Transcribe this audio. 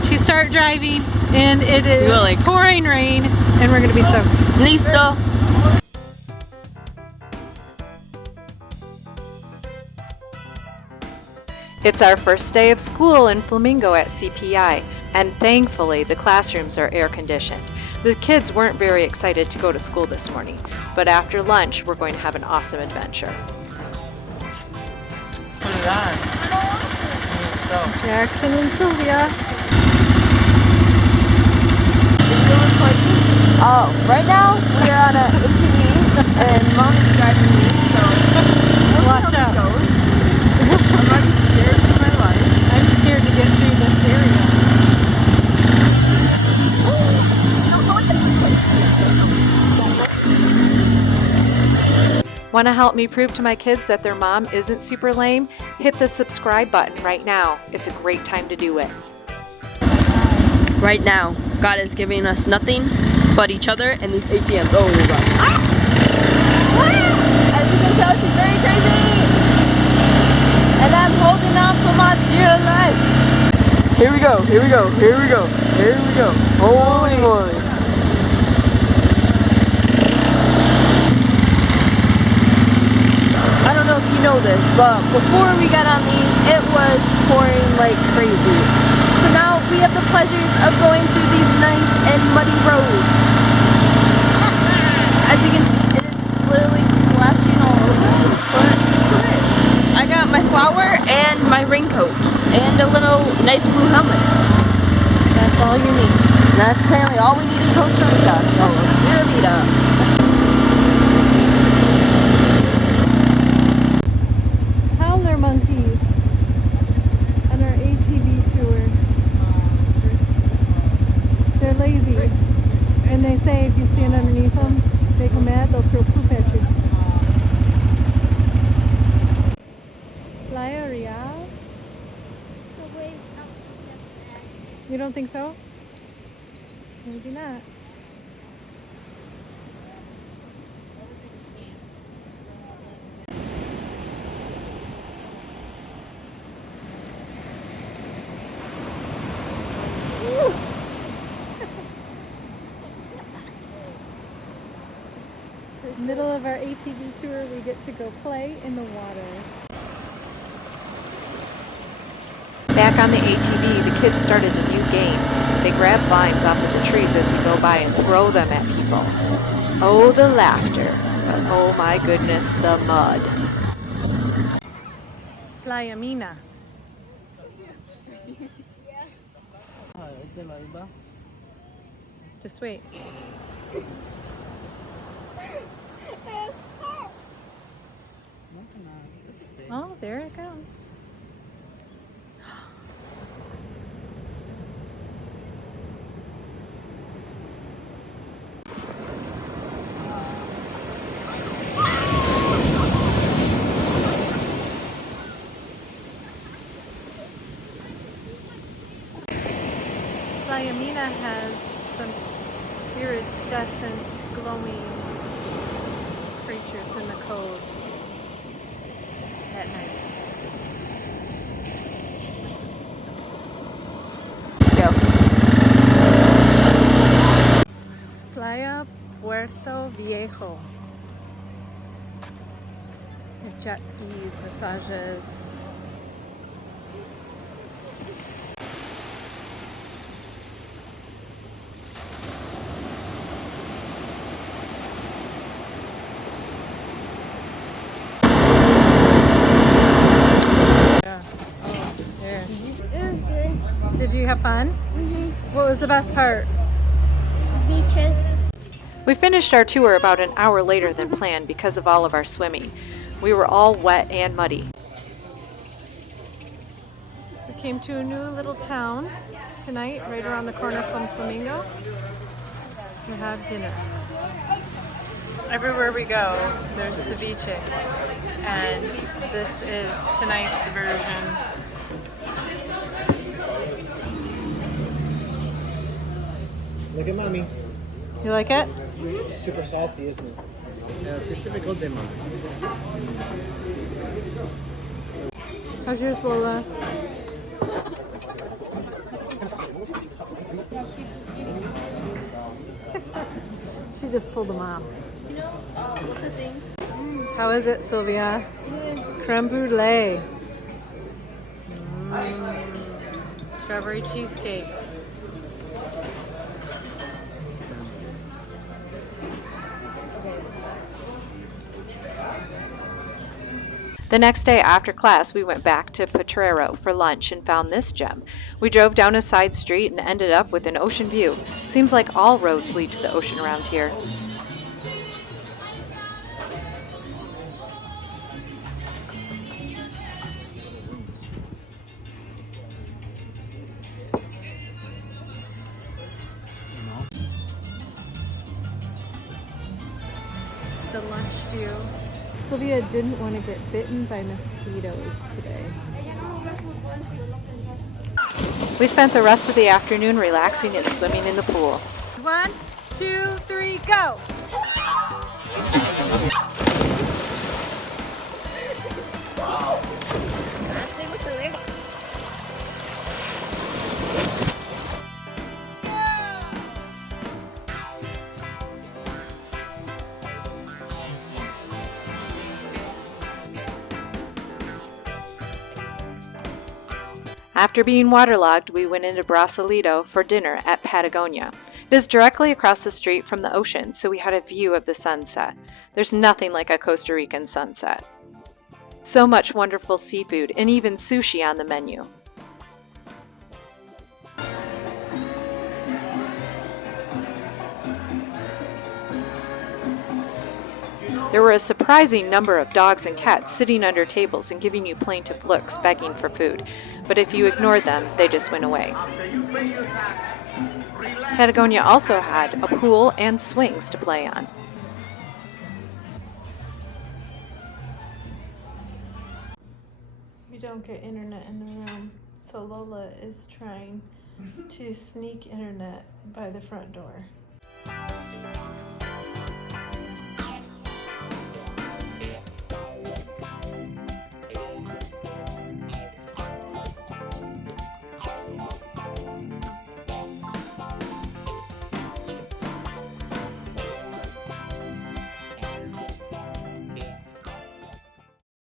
going to start driving, and it is pouring rain, and we're going to be soaked. Listo. It's our first day of school in Flamingo at CPI, and thankfully the classrooms are air-conditioned. The kids weren't very excited to go to school this morning, but after lunch we're going to have an awesome adventure. Look at that. Jackson and Sylvia. Right now we're on an ATV and Mom is driving me, so Watch out. I'm already scared for my life. I'm scared to get through this area. Want to help me prove to my kids that their mom isn't super lame? Hit the subscribe button right now. It's a great time to do it. Right now, God is giving us nothing but each other and these ATMs. Oh my God. As you can tell, she's very crazy. And I'm holding on for my dear life. Here we go, here we go, here we go, here we go. Holy moly. I don't know if you know this, but before we got on these, it was pouring like crazy. So now we have the pleasures of going through these nice and muddy roads. As you can see, it is literally splashing all over, but it's okay. I got my flower and my raincoat and a little nice blue helmet. That's all you need. That's apparently all we need in Costa Rica, so pura vida. Howler monkeys on our ATV tour. They're lazy, and they say if you stand underneath them, they go mad, they'll throw poop at you. Playa Real? You don't think so? Maybe not. Middle of our ATV tour, we get to go play in the water. Back on the ATV, the kids started a new game. They grab vines off of the trees as we go by and throw them at people. Oh, the laughter, but oh my goodness, the mud. Playa Mina. Just wait. Oh, there it goes. Playa Mina has some iridescent, glowing creatures in the coves at night. Go. Playa Puerto Viejo. They have jet skis, massages. Did you have fun? Mm-hmm. What was the best part? Beaches. We finished our tour about an hour later than planned because of all of our swimming. We were all wet and muddy. We came to a new little town tonight, right around the corner from Flamingo, to have dinner. Everywhere we go, there's ceviche, and this is tonight's version. Look at mommy. You like it? Super salty, isn't it? Pacifico de Mar. How's yours, Lola? just pulled them off. You know, what's the thing? How is it, Sylvia? Creme brulee. Strawberry cheesecake. The next day after class, we went back to Potrero for lunch and found this gem. We drove down a side street and ended up with an ocean view. Seems like all roads lead to the ocean around here. The lunch view. Sylvia didn't want to get bitten by mosquitoes today. We spent the rest of the afternoon relaxing and swimming in the pool. 1, 2, 3, go! After being waterlogged, we went into Brasilito for dinner at Padagonia. It is directly across the street from the ocean, so we had a view of the sunset. There's nothing like a Costa Rican sunset. So much wonderful seafood and even sushi on the menu. There were a surprising number of dogs and cats sitting under tables and giving you plaintive looks, begging for food. But if you ignored them, they just went away. Patagonia also had a pool and swings to play on. We don't get internet in the room, so Lola is trying to sneak internet by the front door.